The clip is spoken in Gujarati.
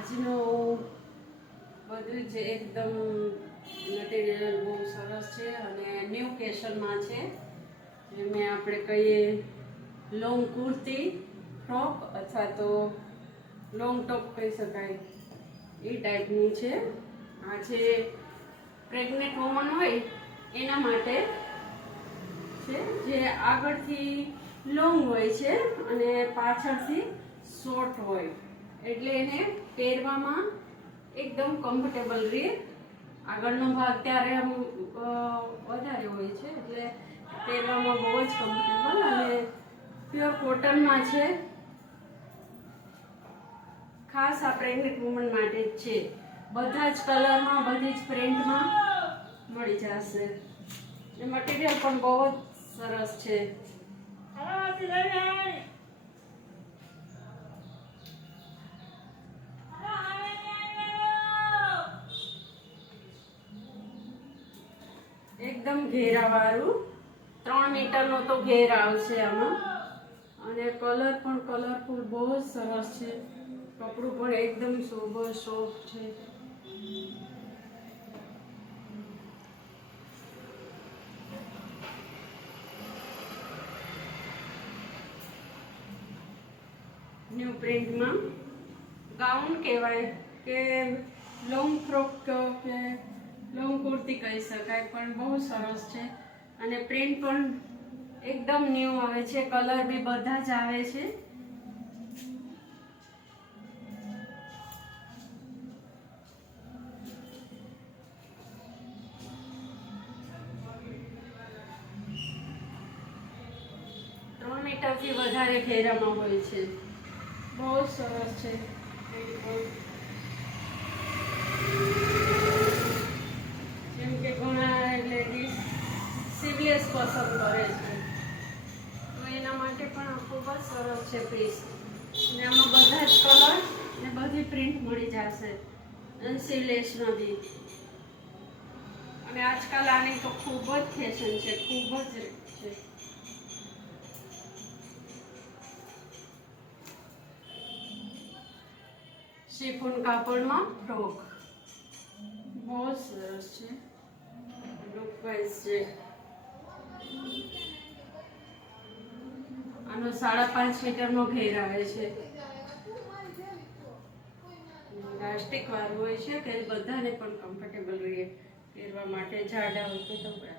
આજનો બધું જ એકદમ મટીરિયલ બહુ સરસ છે અને ન્યૂ ફેશનમાં છે. જેને આપણે કહીએ લોંગ કુર્તી ફ્રોક અથવા તો લોંગ ટોપ કહી શકાય એ ટાઈપનું છે. આ છે પ્રેગ્નેન્ટ વુમન હોય એના માટે છે, જે આગળથી લોંગ હોય છે અને પાછળથી શોર્ટ હોય, એટલે એને પહેરવામાં એકદમ કમ્ફર્ટેબલ રહે. આગળનો ભાગ ત્યારે આમ વધારે હોય છે એટલે પહેરવામાં બહુ જ કમ્ફર્ટેબલ અને પ્યોર કોટનમાં છે. ખાસ આ પ્રેગ્નેન્ટ વુમન માટે જ છે. બધા જ કલરમાં, બધી જ પ્રિન્ટમાં મળી જશે. એ મટીરિયલ પણ બહુ જ સરસ છે. એકદમ ઘેરાવાળું 3 મીટરનો તો ઘેર આવશે આમાં અને કલર પણ કલરફુલ બહુ જ સરસ છે. કપડું પણ એકદમ સોબર સોફ્ટ છે. ન્યૂ પ્રિન્ટમાં ગાઉન કહેવાય કે લોંગ ફ્રોક કે લોંગ કુર્તી કહી શકાય, પણ બહુ સરસ છે અને પ્રિન્ટ પણ એકદમ ન્યૂ આવે છે. કલર બી બધા જ આવે છે. મીટરથી વધારે ઘેરામાં હોય છે. બહુ સરસ છે. જેમ કે ઘણા લેડીઝ સ્લીવલેસ પસંદ કરે છે, તો એના માટે પણ ખૂબ જ સરસ છે પીસ. અને આમાં બધા જ કલર અને બધી પ્રિન્ટ મળી જશે અને સ્લીવલેસમાં બી. અને આજકાલ આની તો ખૂબ જ ફેશન છે, ખૂબ જ છે. શિફોન કાપડમાં ફ્રોક બહુ સરસ છે. લુક વાઇઝ છે. આનો 5.5 મીટરનો ઘેર આવે છે. પ્લાસ્ટિક વાળું હોય છે કે બધાને પણ કમ્ફર્ટેબલ રહે પહેરવા માટે, જાડા હોય કે ટુકડા.